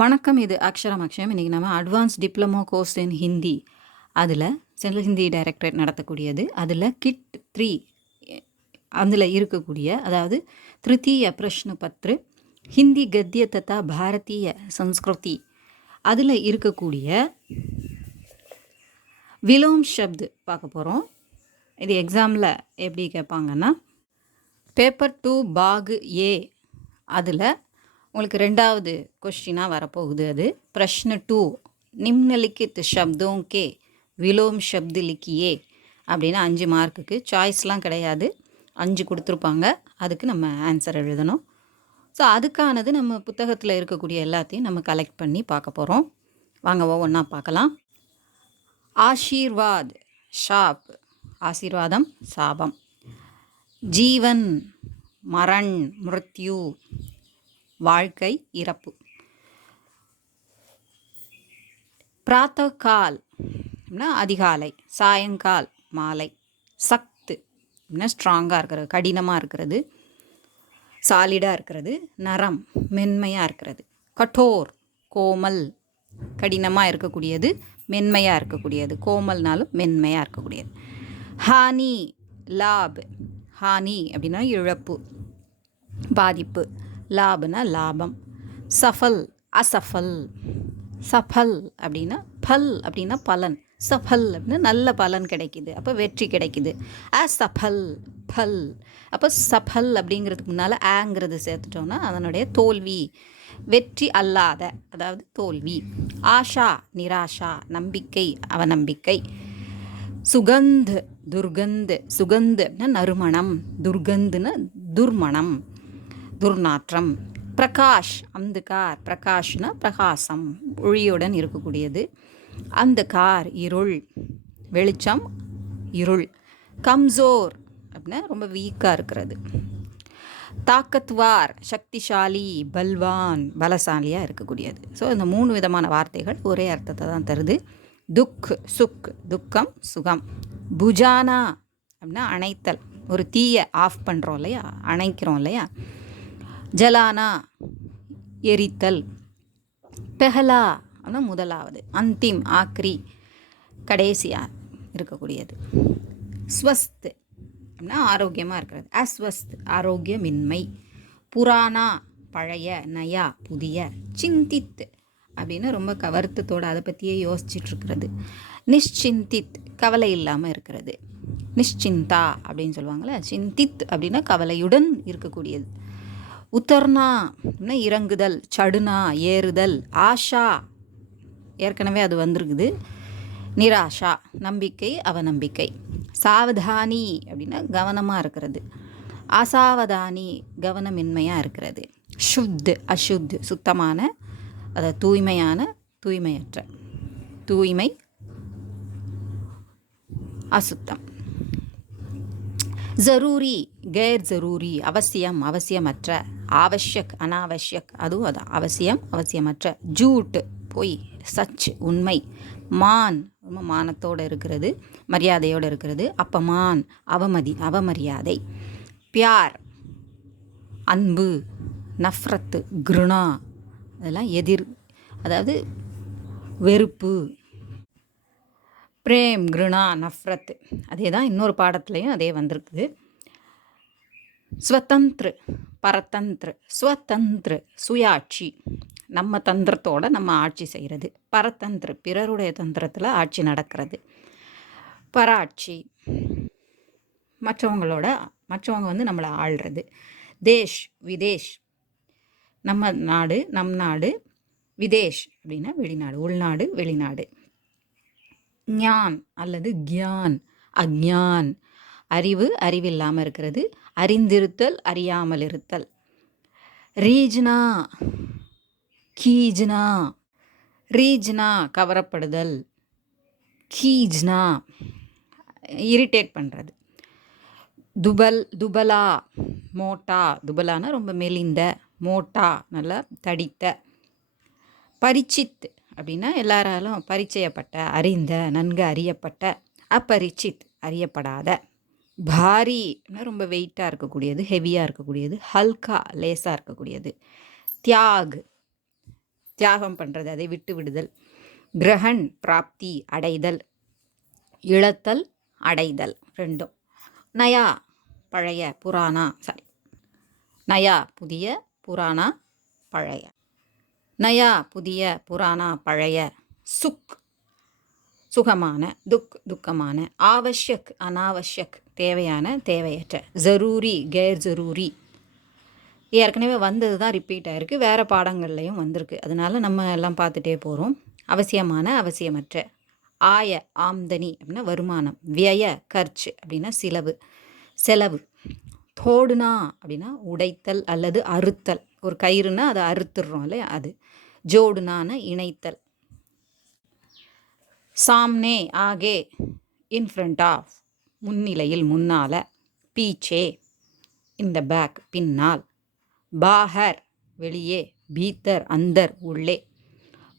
வணக்கம். இது அக்ஷரம் அக்ஷயம். இன்றைக்கி நம்ம அட்வான்ஸ் டிப்ளமோ கோர்ஸ் இன் ஹிந்தி அதில் சென்ட்ரல் ஹிந்தி டைரக்டரேட் நடத்தக்கூடியது. அதில் KIT-3 அதில் இருக்கக்கூடிய, அதாவது திருத்தீய பிரஷ்ன பத்ரு ஹிந்தி கத்திய தத்தா பாரதிய சம்ஸ்கிருதி அதில் இருக்கக்கூடிய விலோம் ஷப்து பார்க்க போகிறோம். இது எக்ஸாமில் எப்படி கேட்பாங்கன்னா, பேப்பர் 2 பாக் ஏ அதில் உங்களுக்கு ரெண்டாவது கொஸ்டினாக வரப்போகுது. அது பிரஷ்ன 2 நிம்னலிக்கித் ஷப்தோं के விலோம் ஷப்து லிக்கியே அப்படின்னு 5 மார்க்குக்கு. சாய்ஸ்லாம் கிடையாது, 5 கொடுத்துருப்பாங்க. அதுக்கு நம்ம ஆன்சர் எழுதணும். ஸோ அதுக்கானது நம்ம புத்தகத்தில் இருக்கக்கூடிய எல்லாத்தையும் நம்ம கலெக்ட் பண்ணி பார்க்க போகிறோம். வாங்க ஒவ்வொன்றா பார்க்கலாம். ஆஷீர்வாத் ஷாப், ஆசீர்வாதம் சாபம். ஜீவன் மரண் மிருத்யு, வாழ்க்கை இறப்பு. பிராத்தகால் அப்படின்னா அதிகாலை, சாயங்கால் மாலை. சக்து அப்படின்னா ஸ்ட்ராங்காக இருக்கிறது, கடினமாக இருக்கிறது, சாலிடாக இருக்கிறது. நரம் மென்மையாக இருக்கிறது. கட்டோர் கோமல், கடினமாக இருக்கக்கூடியது, மென்மையாக இருக்கக்கூடியது. கோமல்னாலும் மென்மையாக இருக்கக்கூடியது. ஹானி லாப், ஹானி அப்படின்னா இழப்பு, பாதிப்பு. லாப்னா லாபம். சஃபல் அசஃபல், சஃபல் அப்படின்னா பல் அப்படின்னா பலன், சஃபல் அப்படின்னா நல்ல பலன் கிடைக்குது, அப்போ வெற்றி கிடைக்குது. அசஃபல் பல், அப்போ சஃபல் அப்படிங்கிறதுக்கு முன்னால் ஆங்கிறது சேர்த்துட்டோம்னா அதனுடைய தோல்வி, வெற்றி அல்லாத, அதாவது தோல்வி. ஆஷா நிராஷா, நம்பிக்கை அவநம்பிக்கை. சுகந்த் துர்கந்த், சுகந்த் அப்படின்னா நறுமணம், துர்கந்துன்னா துர்மணம், துர்நாற்றம். பிரகாஷ் அந்துகார், பிரகாஷ்னா பிரகாசம், ஒளியுடன் இருக்கக்கூடியது. அந்துகார் இருள், வெளிச்சம் இருள். கம்சோர் அப்படின்னா ரொம்ப வீக்காக இருக்கிறது. தாக்கத்வார் சக்திசாலி, பல்வான் பலசாலியாக இருக்கக்கூடியது. ஸோ இந்த 3 விதமான வார்த்தைகள் ஒரே அர்த்தத்தை தான் தருது. துக் சுக், துக்கம் சுகம். புஜானா அப்படின்னா அணைத்தல், ஒரு தீயை ஆஃப் பண்ணுறோம் இல்லையா, அணைக்கிறோம் இல்லையா. ஜலானா எரித்தல். பெஹலா அப்படின்னா முதலாவது. அந்திம் ஆக்ரி, கடைசியாக இருக்கக்கூடியது. ஸ்வஸ்த் அப்படின்னா ஆரோக்கியமாக இருக்கிறது. அஸ்வஸ்த் ஆரோக்கியமின்மை. புராணா பழைய, நயா புதிய. சிந்தித் அப்படின்னா ரொம்ப வருத்தத்தோடு அதை பற்றியே யோசிச்சுட்ருக்கிறது. நிஷ்சிந்தித் கவலை இல்லாமல் இருக்கிறது. நிஷ்சிந்தா அப்படின்னு சொல்லுவாங்கள்ல. சிந்தித் அப்படின்னா கவலையுடன் இருக்கக்கூடியது. உத்தர்னா அப்படின்னா இறங்குதல். சடுனா ஏறுதல். ஆஷா ஏற்கனவே அது வந்திருக்குது. நிராஷா நம்பிக்கை அவநம்பிக்கை. சாவதானி அப்படின்னா கவனமாக இருக்கிறது. அசாவதானி கவனமின்மையாக இருக்கிறது. சுத் அசுத் சுத்தமான, அதாவது தூய்மையான, தூய்மையற்ற. தூய்மை அசுத்தம். ஜரூரி கேர் ஜரூரி, அவசியம் அவசியமற்ற. ஆவஷ்யக் அனாவஷ்யக், அதுவும் அது அவசியம் அவசியமற்ற. ஜூட் பொய், சச் உண்மை. மான் ரொம்ப மானத்தோடு இருக்கிறது, மரியாதையோடு இருக்கிறது. அப்பமான் அவமரியாதை. பியார் அன்பு. நஃப்ரத்து கிருணா, அதெல்லாம் எதிர், அதாவது வெறுப்பு. பிரேம் கிருணா நஃப்ரத், அதே தான் இன்னொரு பாடத்துலையும் அதே வந்திருக்குது. ஸ்வதந்திர பரதந்திர. ஸ்வதந்திர சுயாட்சி, நம்ம தந்திரத்தோடு நம்ம ஆட்சி செய்கிறது. பரதந்திர பிறருடைய தந்திரத்தில் ஆட்சி நடக்கிறது. பராட்சி மற்றவங்க வந்து நம்மளை ஆள்றது. தேஷ் விதேஷ், நம்ம நாடு நம் நாடு. விதேஷ் அப்படின்னா வெளிநாடு, உள்நாடு வெளிநாடு. ஞான் அல்லது கியான் அக்ஞான், அறிவு அறிவில்லாமல் இருக்கிறது. அறிந்திருத்தல் அறியாமல் இருத்தல். ரீஜ்னா கீஜ்னா, ரீஜ்னா கவரப்படுதல், கீஜ்னா இரிட்டேட் பண்ணுறது. துபலா மோட்டா, துபலானா ரொம்ப மெலிந்த, மோட்டா நல்லா தடித்த. பரிச்சித் அப்படின்னா எல்லாராலும் பரிச்சயப்பட்ட, அறிந்த, நன்கு அறியப்பட்ட. அப்பரிச்சித் அறியப்படாத. பாரி ரொம்ப வெயிட்டாக இருக்கக்கூடியது, ஹெவியாக இருக்கக்கூடியது. ஹல்கா லேசாக இருக்கக்கூடியது. தியாக் தியாகம் பண்ணுறது, அதை விட்டு விடுதல். கிரகண் பிராப்தி அடைதல், இழத்தல் அடைதல் ரெண்டும். நயா பழைய, புராணா நயா புதிய, புராணா பழைய. நயா புதிய, புராணா பழைய. சுக் சுகமான, துக் துக்கமான. ஆவஷ்யக் அனாவஷ்யக் தேவையான தேவையற்ற. ஜரூரி கேர் ஜரூரி ஏற்கனவே வந்தது தான் ரிப்பீட் ஆகிருக்கு, வேறு பாடங்கள்லையும் வந்திருக்கு, அதனால் நம்ம எல்லாம் பார்த்துட்டே போகிறோம். அவசியமான அவசியமற்ற. ஆய ஆம்தனி அப்படின்னா வருமானம். விய கர்ச்சு அப்படின்னா செலவு. தோடுனா அப்படின்னா உடைத்தல் அல்லது அறுத்தல். ஒரு கயிறுனா அதை அறுத்துடுறோம் இல்லையா, அது. ஜோடுனான இணைத்தல். சாம்னே ஆகே இன் ஃப்ரண்ட் ஆஃப் முன்னிலையில், முன்னால். பீச்சே இந்த பேக் பின்னால். பாஹர் வெளியே, பீத்தர் அந்தர் உள்ளே,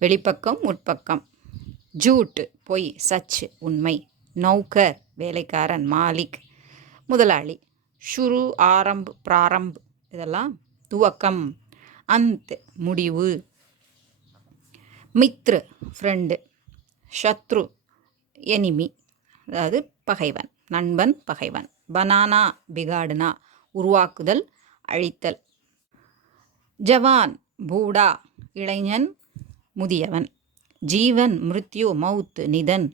வெளிப்பக்கம் உட்பக்கம். ஜூட் பொய், சச் உண்மை. நௌகர் வேலைக்காரன், மாலிக் முதலாளி. ஷுரு ஆரம்பு பிராரம்பு இதெல்லாம் துவக்கம். அந்த் முடிவு. மித்ரு ஃப்ரெண்டு. ஷத்ரு எனிமி அதாவது பகைவன், நண்பன் பகைவன். பனானா பிகாடுனா உருவாக்குதல் அழித்தல். ஜவான் பூடா இளைஞன் முதியவன். ஜீவன் மிருத்யு மவுத் நிதன்.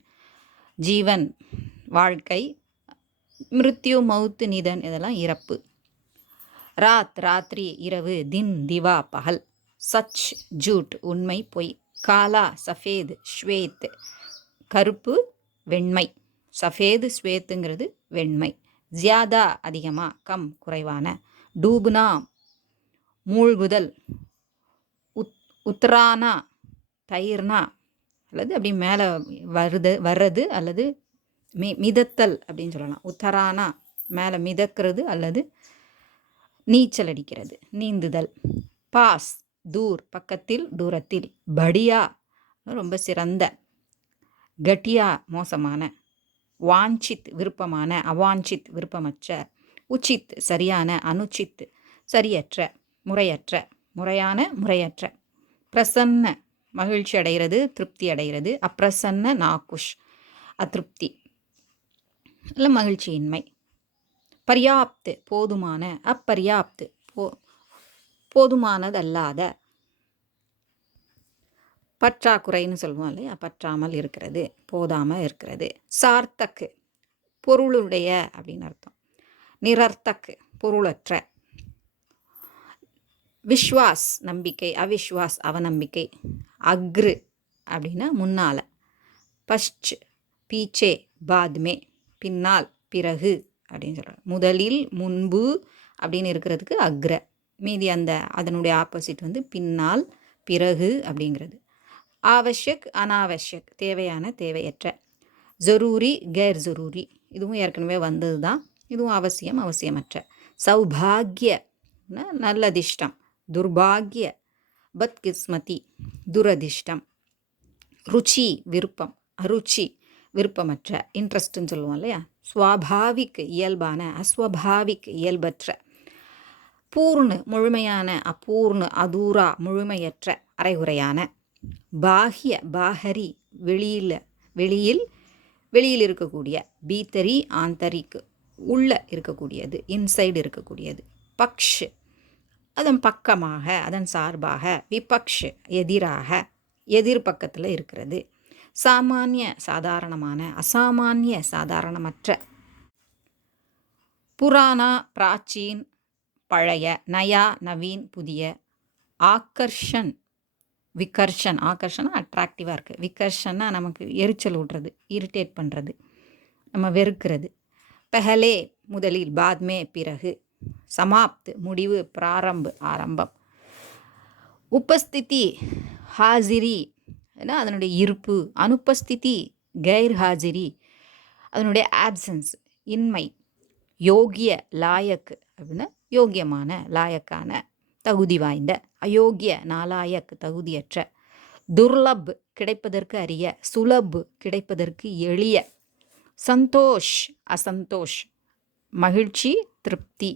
ஜீவன் வாழ்க்கை, மிருத்யு மவுத் நிதன் இதெல்லாம் இறப்பு. ராத் ராத்திரி இரவு. தின் திவா பகல். சச் ஜூட் உண்மை பொய். காலா சஃபேத் ஸ்வேத் கருப்பு வெண்மை. சஃபேது ஸ்வேத்துங்கிறது வெண்மை. ஜியாதா அதிகமாக, கம் குறைவான. டூப்னா மூழ்குதல். உத்ரானா தயிர்னா அல்லது அப்படி மேலே வர்றது அல்லது மிதத்தல் அப்படின்னு சொல்லலாம். உத்தரானா மேலே மிதக்கிறது அல்லது நீச்சல் அடிக்கிறது, நீந்துதல். பாஸ் தூர் பக்கத்தில், தூரத்தில். படியா ரொம்ப சிறந்த. கட்டியா மோசமான. வாஞ்சித் விருப்பமான, அவாஞ்சித் விருப்பமற்ற. உச்சித் சரியான, அனுச்சித் சரியற்ற, முறையற்ற. முறையான முறையற்ற. பிரசன்ன மகிழ்ச்சி அடைகிறது, திருப்தி அடைகிறது. அப்பிரசன்ன நாக்குஷ் அதிருப்தி இல்லை மகிழ்ச்சியின்மை. பர்யாப்து போதுமான, அப்பர்யாப்து போதுமானதல்லாத. பற்றாக்குறைன்னு சொல்லுவோம் இல்லையா, பற்றாமல் இருக்கிறது, போதாமல் இருக்கிறது. சார்த்தக்கு பொருளுடைய அப்படின்னு அர்த்தம். நிரர்த்தக்கு பொருளற்ற. விஸ்வாஸ் நம்பிக்கை, அவிஸ்வாஸ் அவநம்பிக்கை. அக்ரு அப்படின்னா முன்னால். பஷ்ச் பீச்சே பாத்மே பின்னால், பிறகு அப்படின்னு சொல்கிறார். முதலில், முன்பு அப்படின்னு இருக்கிறதுக்கு அக்ர. மீதி அதனுடைய ஆப்போசிட் பின்னால், பிறகு அப்படிங்கிறது. ஆவஷ்யக் அனாவஷ்யக் தேவையான தேவையற்ற. ஜரூரி கேர் ஜரூரி இதுவும் ஏற்கனவே வந்தது தான், இதுவும் அவசியம் அவசியமற்ற. சௌபாகிய நல்லதிஷ்டம். துர்பாகிய பத்கிஸ்மதி துரதிஷ்டம். ருச்சி விருப்பம், அருச்சி விருப்பமற்ற, இன்ட்ரெஸ்ட்னு சொல்லுவோம் இல்லையா. ஸ்வாபாவிக் இயல்பான, அஸ்வபாவிக் இயல்பற்ற. பூர்ணு முழுமையான, அபூர்ணு அதூரா முழுமையற்ற, அரைகுறையான. பாஹ்ய பாஹரி வெளியில் இருக்கக்கூடிய. பீத்தரி ஆந்தரிக் உள்ள இருக்கக்கூடியது, இன்சைடு இருக்கக்கூடியது. பக்ஷ் அதன் பக்கமாக, அதன் சார்பாக. விபக்ஷ் எதிராக, எதிர்பக்கத்தில் இருக்கிறது. சாமானிய சாதாரணமான, அசாமானிய சாதாரணமற்ற. புராணா பிராச்சீன் பழைய. நயா நவீன் புதிய. ஆக்கர்ஷன் விகர்ஷன். ஆக்கர்ஷனா அட்ராக்டிவாக இருக்குது. விகர்ஷன்னா நமக்கு எரிச்சல் விடுறது, இரிட்டேட் பண்ணுறது, நம்ம வெறுக்கிறது. பெஹலே முதலில், பாத்மே பிறகு. சமாப்த் முடிவு, பிராரம்பு ஆரம்பம். உபஸ்திதி ஹாசிரி அதனுடைய இருப்பு. அனுபஸ்திதி கைர் ஹாசிரி அதனுடைய ஆப்சன்ஸ், இன்மை. யோகிய லாயக் அப்படின்னா யோகியமான, லாயக்கான, தகுதி வாய்ந்த. அயோக்கிய நாலாயக் தகுதியற்ற. துர்லப் கிடைப்பதற்கு அரிய. சுலப் கிடைப்பதற்கு எளிய. சந்தோஷ் அசந்தோஷ் மகிழ்ச்சி திருப்தி.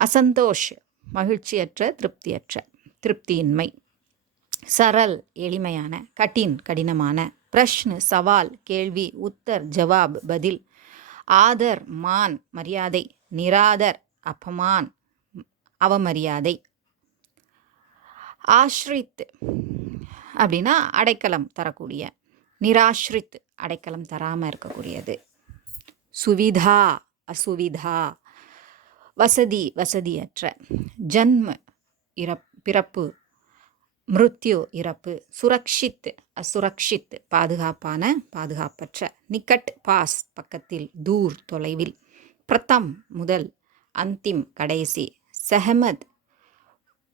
அசந்தோஷ் மகிழ்ச்சியற்ற, திருப்தியற்ற, திருப்தியின்மை. சரல் எளிமையான, கட்டின் கடினமான, பிரஷ்ன சவால் கேள்வி, உத்தர் ஜவாப் பதில், ஆதர் மான் மரியாதை, நிராதர் அபமான் அவமரியாதை, ஆஷ்ரித் அப்படின்னா அடைக்கலம் தரக்கூடிய, நிராஷ்ரித் அடைக்கலம் தராமல் இருக்கக்கூடியது, சுவிதா அசுவிதா, வசதி வசதியற்ற, ஜன்ம பிறப்பு, மிருத்யு இறப்பு, சுரக்ஷித் அசுரக்ஷித் பாதுகாப்பான பாதுகாப்பற்ற, நிக்கட் பாஸ் பக்கத்தில், தூர் தொலைவில், பிரதம் முதல், அந்திம் கடைசி, சஹமத்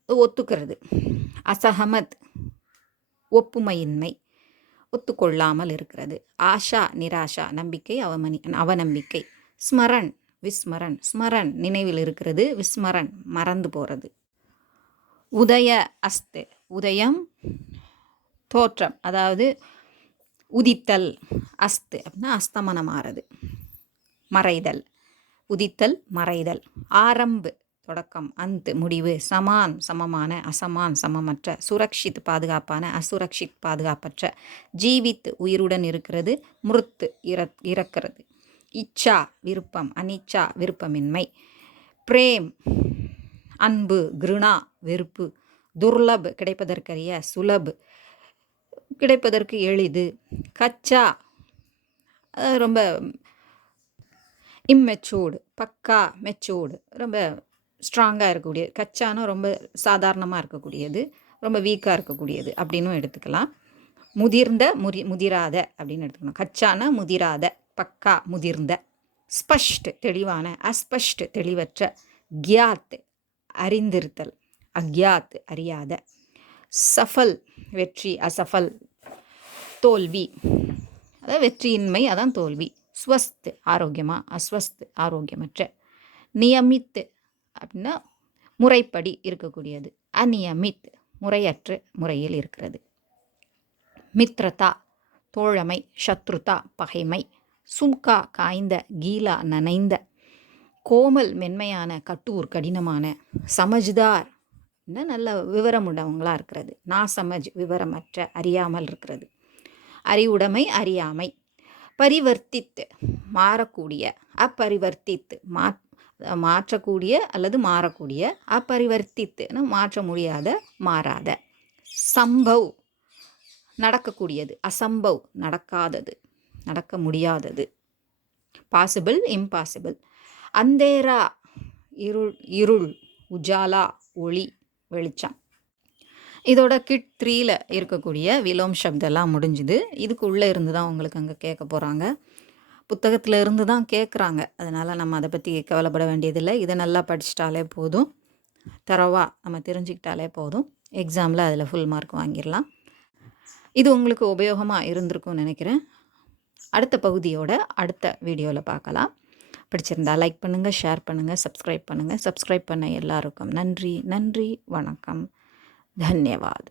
ஒத்துக்கிறது, அசஹமத் ஒப்புமையின்மை ஒத்துக்கொள்ளாமல் இருக்கிறது, ஆஷா நிராஷா நம்பிக்கை அவநம்பிக்கை, ஸ்மரன் விஸ்மரன், ஸ்மரன் நினைவில் இருக்கிறது, விஸ்மரன் மறந்து போகிறது, உதய அஸ்து உதயம் தோற்றம், அதாவது உதித்தல், அஸ்து அப்படின்னா அஸ்தமனமாகிறது, மறைதல், உதித்தல் மறைதல், ஆரம்பு தொடக்கம், அந்த முடிவு, சமான் சமமான, அசமான் சமமற்ற, சுரக்ஷித் பாதுகாப்பான, அசுரக்ஷித் பாதுகாப்பற்ற, ஜீவித் உயிருடன் இருக்கிறது, மிருத்து இறக்கிறது, இச்சா விருப்பம், அனிச்சா விருப்பமின்மை, பிரேம் அன்பு, கிருணா வெறுப்பு, துர்லப் கிடைப்பதற்கரிய, சுலப் கிடைப்பதற்கு எளிது, கச்சா ரொம்ப இம்மெச்சூர்டு, பக்கா மெச்சூர்டு ரொம்ப ஸ்ட்ராங்காக இருக்கக்கூடியது, கச்சானா ரொம்ப சாதாரணமாக இருக்கக்கூடியது, ரொம்ப வீக்காக இருக்கக்கூடியது அப்படின்னும் எடுத்துக்கலாம், முதிர்ந்த முதிராத அப்படின்னு எடுத்துக்கணும், கச்சானா முதிராத, பக்கா முதிர்ந்த, ஸ்பஷ்ட் தெளிவான, அஸ்பஷ்ட் தெளிவற்ற, கியாத் அறிந்திருத்தல், அக்யாத் அறியாத, சஃபல் வெற்றி, அசஃபல் தோல்வி, அதாவது வெற்றியின்மை அதான் தோல்வி, ஸ்வஸ்த் ஆரோக்கியமாக, அஸ்வஸ்த் ஆரோக்கியமற்ற, நியமித் அப்படின்னா முறைப்படி இருக்கக்கூடியது, அநியமித் முறையற்ற முறையில் இருக்கிறது, மித்ரதா தோழமை, சத்ருதா பகைமை, சும்கா காய்ந்த, கீலா நனைந்த, கோமல் மென்மையான, கட்டூர் கடினமான, சமஜ்தார் நல்ல விவரம் உள்ளவங்களாக இருக்கிறது, நாசமஜ் விவரமற்ற அறியாமல் இருக்கிறது, அறிவுடைமை அறியாமை, பரிவர்த்தித்து மாறக்கூடிய, அப்பரிவர்த்தித்து மாற்றக்கூடிய அல்லது மாறக்கூடிய, அப்பரிவர்த்தித்துன்னு மாற்ற முடியாத மாறாத, சம்பவ் நடக்கக்கூடியது, அசம்பவ் நடக்காதது நடக்க முடியாதது, பாசிபிள் இம்பாசிபிள், அந்தேரா இருள் இருள், உஜாலா ஒளி வெளிச்சம். இதோட கிட் 3ல் இருக்கக்கூடிய விலோம் சப்தெல்லாம் முடிஞ்சுது. இதுக்கு உள்ளே இருந்து தான் உங்களுக்கு அங்கே கேட்க போகிறாங்க, புத்தகத்தில் இருந்து தான் கேட்குறாங்க, அதனால் நம்ம அதை பற்றி கவலைப்பட வேண்டியதில்லை, இதை நல்லா படிச்சிட்டாலே போதும், தரவா நம்ம தெரிஞ்சுக்கிட்டாலே போதும், எக்ஸாமில் அதில் ஃபுல் மார்க் வாங்கிடலாம். இது உங்களுக்கு உபயோகமாக இருந்திருக்கும்னு நினைக்கிறேன். அடுத்த பகுதியோட அடுத்த வீடியோவில் பார்க்கலாம். பிடிச்சிருந்தா லைக் பண்ணுங்கள், ஷேர் பண்ணுங்கள், சப்ஸ்கிரைப் பண்ணுங்கள். சப்ஸ்கிரைப் பண்ண எல்லாருக்கும் நன்றி, வணக்கம், தன்யவாத்.